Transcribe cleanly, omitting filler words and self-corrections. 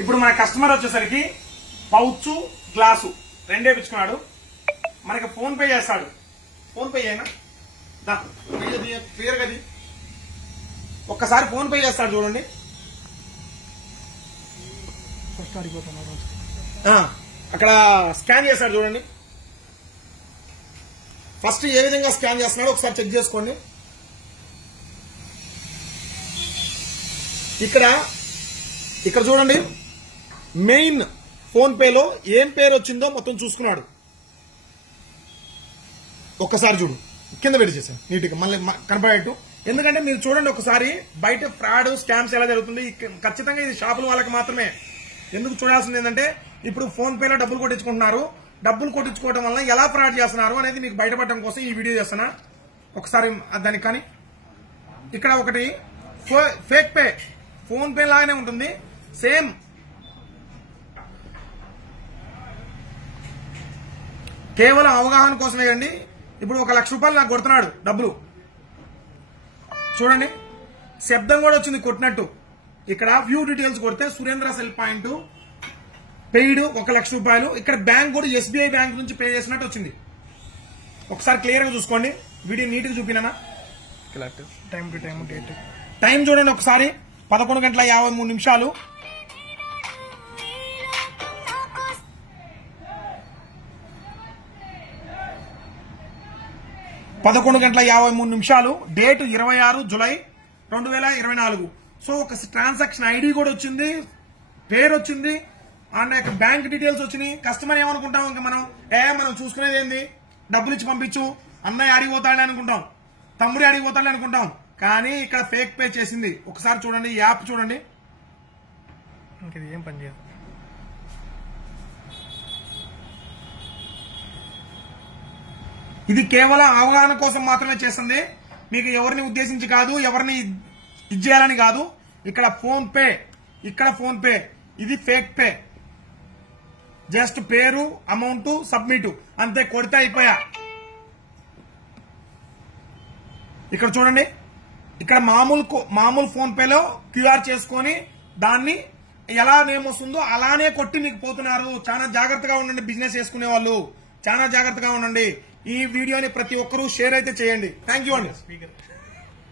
ఇప్పుడు మన కస్టమర్ వచ్చేసరికి పౌచ్ గ్లాసు రెండే పిచ్చుకున్నాడు. మనకి ఫోన్ పే చేస్తాడు. ఫోన్ పే అయినా క్లియర్ గది ఒక్కసారి ఫోన్ పే చేస్తాడు చూడండి. అక్కడ స్కాన్ చేస్తాడు చూడండి. ఫస్ట్ ఏ విధంగా స్కాన్ చేస్తున్నాడో ఒకసారి చెక్ చేసుకోండి. ఇక్కడ చూడండి, మెయిన్ ఫోన్ పేలో ఏం పేరు వచ్చిందో మొత్తం చూసుకున్నాడు. ఒక్కసారి చూడు, కింద పెట్టి చేశాను నీట్గా మళ్ళీ కనపడేట్టు. ఎందుకంటే మీరు చూడండి ఒకసారి, బయట ఫ్రాడ్ స్కామ్స్ ఎలా జరుగుతుంది. ఖచ్చితంగా ఇది షాపుల వాళ్ళకి మాత్రమే. ఎందుకు చూడాల్సింది ఏంటంటే, ఇప్పుడు ఫోన్ పేలో డబ్బులు కొట్టించుకుంటున్నారు. డబ్బులు కొట్టించుకోవడం వల్ల ఎలా ఫ్రాడ్ చేస్తున్నారు అనేది మీకు బయటపడడం కోసం ఈ వీడియో చేస్తున్నా. ఒకసారి దానికి కానీ ఇక్కడ ఒకటి ఫేక్ పే, ఫోన్ పే లాగానే ఉంటుంది సేమ్. కేవలం అవగాహన కోసమే అండి. ఇప్పుడు 1 లక్ష రూపాయలు నాకు కొడుతున్నాడు డబ్బులు. చూడండి, శబ్దం కూడా వచ్చింది కొట్టినట్టు. ఇక్కడ వ్యూ డీటెయిల్స్ కొడితే సురేంద్ర సెల్ పాయింట్ పెయిడ్ 1 లక్ష రూపాయలు. ఇక్కడ బ్యాంక్ కూడా ఎస్బీఐ బ్యాంక్ నుంచి పే చేసినట్టు వచ్చింది. ఒకసారి క్లియర్ గా చూసుకోండి. వీడియో నీట్ గా చూపినా. Time to time date time చూడండి ఒకసారి, 11:53. 11:53. డేట్ 26 జులై 2024. సో ఒక ట్రాన్సాక్షన్ ఐడి కూడా వచ్చింది, పేరు వచ్చింది, అండ్ బ్యాంక్ డీటెయిల్స్ వచ్చినాయి. కస్టమర్ ఏమనుకుంటాం, ఇంకా మనం చూసుకునేది ఏంది, డబ్బులు ఇచ్చి పంపించు, అన్నయ్య అడిగిపోతాడు అనుకుంటాం, తమ్ముడి అడిగిపోతాడు అనుకుంటాం. కానీ ఇక్కడ ఫేక్ పే చేసింది. ఒకసారి చూడండి, యాప్ చూడండి. ఇంక ఏం పని చేయదు. ఇది కేవలం అవగాహన కోసం మాత్రమే చేస్తుంది. మీకు ఎవరిని ఉద్దేశించి కాదు, ఎవరిని ఇది చేయాలని కాదు. ఇక్కడ ఫోన్ పే, ఇది ఫేక్ పే. జస్ట్ పేరు, అమౌంట్, సబ్మిట్ అంతే, కొడితే అయిపోయా. ఇక్కడ చూడండి, ఇక్కడ మామూలు ఫోన్ పేలో క్యూఆర్ చేసుకొని దాన్ని ఎలా నేమ్ వస్తుందో అలానే కొట్టి మీకు పోతున్నారు. చాలా జాగ్రత్తగా ఉండండి, బిజినెస్ చేసుకునే వాళ్ళు చాలా జాగ్రత్తగా ఉండండి. ఈ వీడియోని ప్రతి ఒక్కరూ షేర్ అయితే చేయండి. థ్యాంక్ యూ అండి.